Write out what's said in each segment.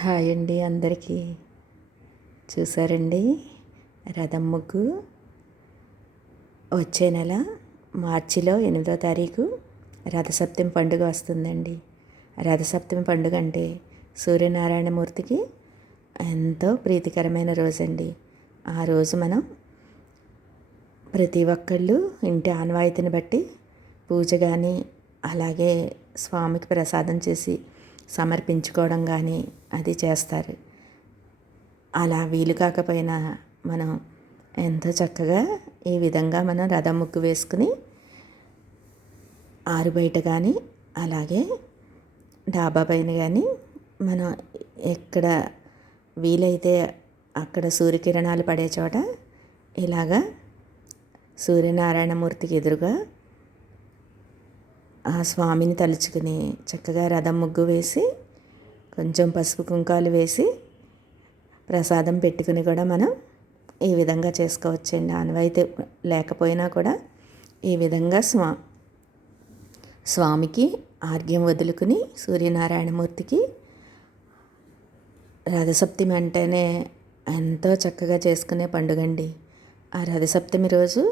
Hi అండి అందరికీ. చూసారండి? రథం ముగ్గు వచ్చే నెల మార్చిలో ఎనిమిదో తారీఖు రథసప్తమి పండుగ వస్తుందండి. రథసప్తమి పండుగ అంటే సూర్యనారాయణమూర్తికి ఎంతో ప్రీతికరమైన రోజండి. ఆ రోజు మనం ప్రతి ఒక్కళ్ళు ఇంటి ఆనవాయితీని బట్టి పూజ కానీ అలాగే స్వామికి ప్రసాదం చేసి సమర్పించుకోవడం కానీ అది చేస్తారు. అలా వీలు కాకపోయినా మనం ఎంతో చక్కగా ఈ విధంగా మనం రథం ముగ్గు వేసుకుని ఆరు బయట కానీ అలాగే డాబా పైన కానీ మనం ఎక్కడ వీలైతే అక్కడ సూర్యకిరణాలు పడే చోట ఇలాగా సూర్యనారాయణమూర్తికి ఎదురుగా ఆ స్వామిని తలుచుకుని చక్కగా రథం ముగ్గు వేసి కొంచెం పసుపు కుంకాలు వేసి ప్రసాదం పెట్టుకుని కూడా మనం ఈ విధంగా చేసుకోవచ్చండి. అనువైతే లేకపోయినా కూడా ఈ విధంగా స్వా స్వామికి ఆర్గ్యం వదులుకుని సూర్యనారాయణమూర్తికి రథసప్తమి అంటేనే ఎంతో చక్కగా చేసుకునే పండుగ అండి ఆ రథసప్తమి రోజు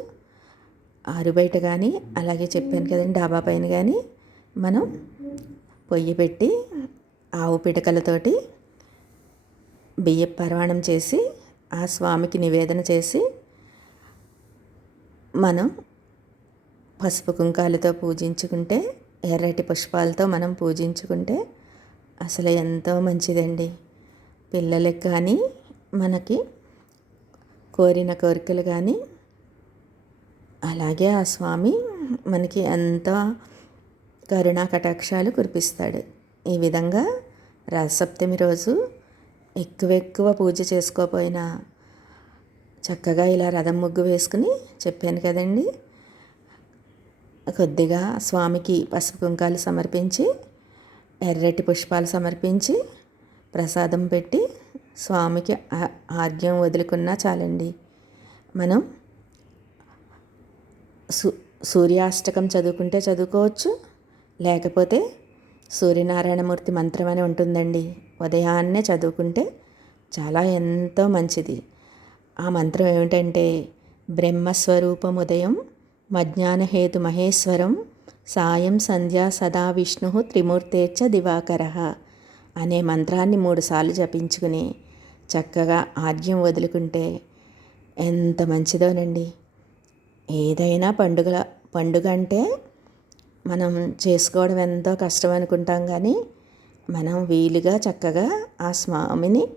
ఆరు బయట కానీ అలాగే చెప్పాను కదండి డాబా పైన కానీ మనం పొయ్యి పెట్టి ఆవు పిడకలతోటి బియ్య పరవాణం చేసి ఆ స్వామికి నివేదన చేసి మనం పసుపు కుంకాలతో పూజించుకుంటే ఎర్రటి పుష్పాలతో మనం పూజించుకుంటే అసలు ఎంతో మంచిదండి. పిల్లలకి కానీ మనకి కోరిన కోరికలు కానీ అలాగే ఆ స్వామి మనకి ఎంతో కరుణా కటాక్షాలు కురిపిస్తాడు. ఈ విధంగా రథసప్తమి రోజు ఎక్కువ ఎక్కువ పూజ చేసుకోపోయినా చక్కగా ఇలా రథం ముగ్గు వేసుకుని చెప్పాను కదండి. కొద్దిగా స్వామికి పసుపు కుంకాలు సమర్పించి ఎర్రటి పుష్పాలు సమర్పించి ప్రసాదం పెట్టి స్వామికి ఆర్గ్యం వదులుకున్నా చాలండి. మనం సూ సూర్యాష్టకం చదువుకుంటే చదువుకోవచ్చు. లేకపోతే సూర్యనారాయణమూర్తి మంత్రం అని ఉంటుందండి. ఉదయాన్నే చదువుకుంటే చాలా ఎంతో మంచిది. ఆ మంత్రం ఏమిటంటే బ్రహ్మస్వరూపం ఉదయం మజ్ఞానహేతు మహేశ్వరం సాయం సంధ్య సదా విష్ణు త్రిమూర్తేచ్చ దివాకర అనే మంత్రాన్ని మూడుసార్లు జపించుకుని చక్కగా ఆద్యం వదులుకుంటే ఎంత మంచిదోనండి. ఏదైనా పండుగ పండుగ అంటే మనం చేసుకోవడం ఎంతో కష్టం అనుకుంటాం కానీ మనం వీలుగా చక్కగా ఆ స్వామిని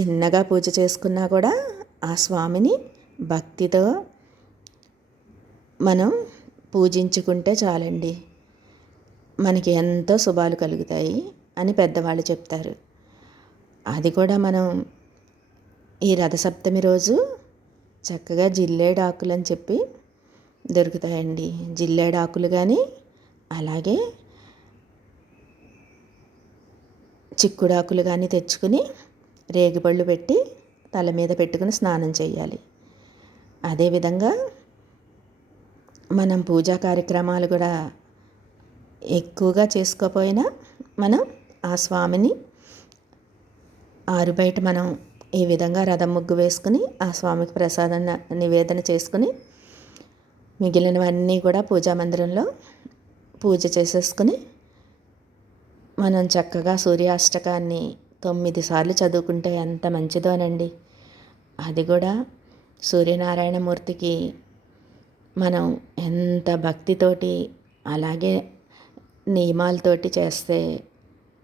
చిన్నగా పూజ చేసుకున్నా కూడా ఆ స్వామిని భక్తితో మనం పూజించుకుంటే చాలండి. మనకి ఎంతో శుభాలు కలుగుతాయి అని పెద్దవాళ్ళు చెప్తారు. అది కూడా మనం ఈ రథసప్తమి రోజు చక్కగా జిల్లేడాకులు అని చెప్పి దొరుకుతాయండి. జిల్లేడాకులు కానీ అలాగే చిక్కుడాకులు కానీ తెచ్చుకుని రేగిపళ్ళు పెట్టి తల మీద పెట్టుకుని స్నానం చేయాలి. అదేవిధంగా మనం పూజా కార్యక్రమాలు కూడా ఎక్కువగా చేసుకోపోయినా మనం ఆ స్వామిని ఆరు బయట మనం ఈ విధంగా రథం ముగ్గు వేసుకుని ఆ స్వామికి ప్రసాదం నివేదన చేసుకుని మిగిలినవన్నీ కూడా పూజా మందిరంలో పూజ చేసేసుకుని మనం చక్కగా సూర్యాష్టకాన్ని తొమ్మిది సార్లు చదువుకుంటే ఎంత మంచిదోనండి. అది కూడా సూర్యనారాయణమూర్తికి మనం ఎంత భక్తితోటి అలాగే నియమాలతోటి చేస్తే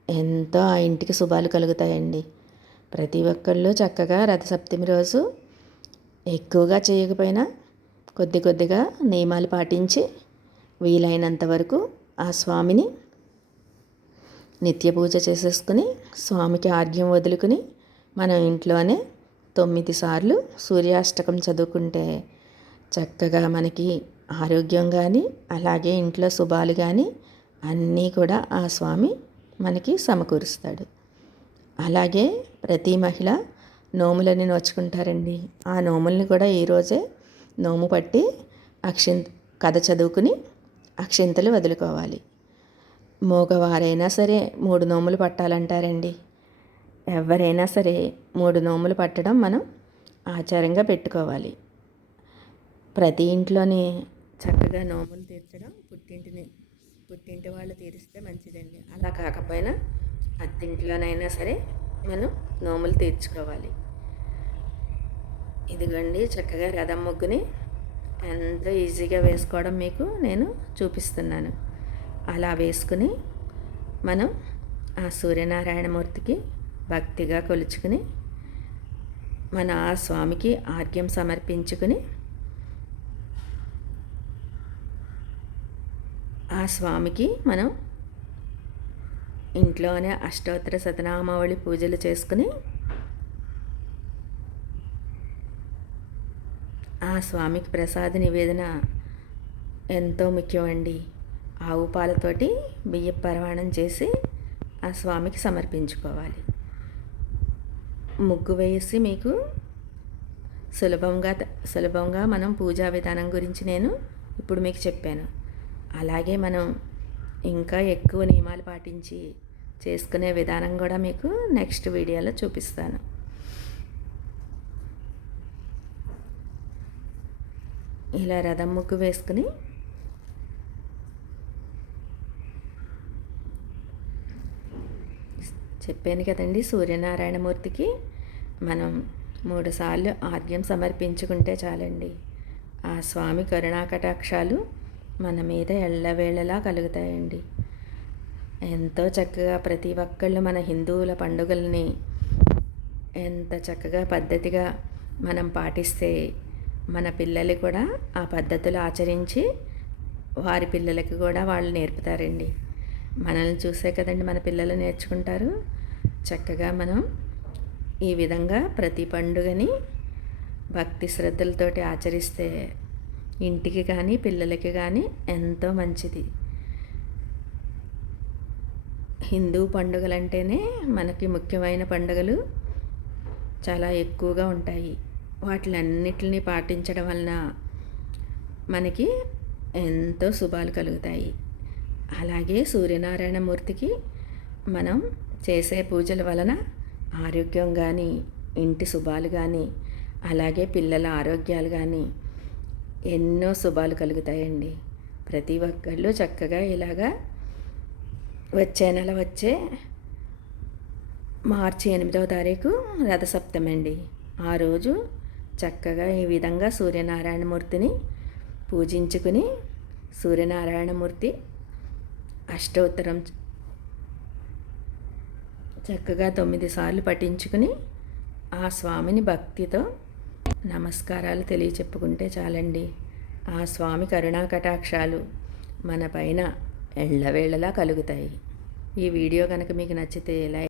ఎంతో ఆ ఇంటికి శుభాలు కలుగుతాయండి. ప్రతి ఒక్కళ్ళు చక్కగా రథసప్తమి రోజు ఎక్కువగా చేయకపోయినా కొద్ది కొద్దిగా నియమాలు పాటించి వీలైనంత వరకు ఆ స్వామిని నిత్య పూజ చేసేసుకుని స్వామికి ఆర్గ్యం వదులుకుని మనం ఇంట్లోనే తొమ్మిది సార్లు సూర్యాష్టకం చదువుకుంటే చక్కగా మనకి ఆరోగ్యం కానీ అలాగే ఇంట్లో శుభాలు కానీ అన్నీ కూడా ఆ స్వామి మనకి సమకూరుస్తాడు. అలాగే ప్రతి మహిళ నోములని నోచుకుంటారండి. ఆ నోముల్ని కూడా ఈరోజే నోము పట్టి అక్షిం కథ చదువుకుని అక్షింతలు వదులుకోవాలి. మగవారైనా సరే మూడు నోములు పట్టాలంటారండి. ఎవరైనా సరే మూడు నోములు పట్టడం మనం ఆచారంగా పెట్టుకోవాలి. ప్రతి ఇంట్లోని చక్కగా నోములు తీర్చడం పుట్టింటిని పుట్టింటి వాళ్ళు తీరిస్తే మంచిదండి. అలా కాకపోయినా అత్తింట్లోనైనా సరే మనం నోములు తీర్చుకోవాలి. ఇదిగోండి చక్కగా రథం ముగ్గుని ఎంతో ఈజీగా వేసుకోవడం మీకు నేను చూపిస్తున్నాను. అలా వేసుకుని మనం ఆ సూర్యనారాయణమూర్తికి భక్తిగా కొలుచుకుని మన ఆ స్వామికి ఆర్గ్యం సమర్పించుకుని ఆ స్వామికి మనం ఇంట్లోనే అష్టోత్తర శతనామావళి పూజలు చేసుకుని ఆ స్వామికి ప్రసాద నివేదన ఎంతో ముఖ్యమండి. ఆవు పాలతోటి బియ్య పరమాణం చేసి ఆ స్వామికి సమర్పించుకోవాలి. ముగ్గు వేసి మీకు సులభంగా సులభంగా మనం పూజా విధానం గురించి నేను ఇప్పుడు మీకు చెప్పాను. అలాగే మనం ఇంకా ఎక్కువ నియమాలు పాటించి చేసుకునే విధానం కూడా మీకు నెక్స్ట్ వీడియోలో చూపిస్తాను. ఇలా రథం ముగ్గు వేసుకుని చెప్పాను కదండి సూర్యనారాయణమూర్తికి మనం మూడుసార్లు ఆర్గ్యం సమర్పించుకుంటే చాలండి. ఆ స్వామి కరుణాకటాక్షాలు మన మీద ఎల్లవేళలా కలుగుతాయండి. ఎంతో చక్కగా ప్రతి ఒక్కళ్ళు మన హిందువుల పండుగల్ని ఎంత చక్కగా పద్ధతిగా మనం పాటిస్తే మన పిల్లలు కూడా ఆ పద్ధతులు ఆచరించి వారి పిల్లలకి కూడా వాళ్ళు నేర్పుతారండి. మనల్ని చూసే కదండి మన పిల్లలు నేర్చుకుంటారు. చక్కగా మనం ఈ విధంగా ప్రతి పండుగని భక్తి శ్రద్ధలతోటి ఆచరిస్తే ఇంటికి కానీ పిల్లలకి కానీ ఎంతో మంచిది. హిందూ పండుగలు అంటేనే మనకి ముఖ్యమైన పండుగలు చాలా ఎక్కువగా ఉంటాయి. వాటిలన్నిటిని పాటించడం వలన మనకి ఎంతో శుభాలు కలుగుతాయి. అలాగే సూర్యనారాయణమూర్తికి మనం చేసే పూజల వలన ఆరోగ్యం కానీ ఇంటి శుభాలు కానీ అలాగే పిల్లల ఆరోగ్యాలు కానీ ఎన్నో శుభాలు కలుగుతాయండి. ప్రతి ఒక్కళ్ళు చక్కగా ఇలాగా వచ్చే నెల వచ్చే మార్చి ఎనిమిదవ తారీఖు రథసప్తమి అండి ఆ రోజు చక్కగా ఈ విధంగా సూర్యనారాయణమూర్తిని పూజించుకుని సూర్యనారాయణమూర్తి అష్టోత్తరం చక్కగా తొమ్మిది సార్లు పఠించుకుని ఆ స్వామిని భక్తితో నమస్కారాలు తెలియచెప్పుకుంటే చాలండి. ఆ స్వామి కరుణా కటాక్షాలు మన పైన ఎళ్ళవేళలా కలుగుతాయి. ఈ వీడియో కనుక మీకు నచ్చితే లైక్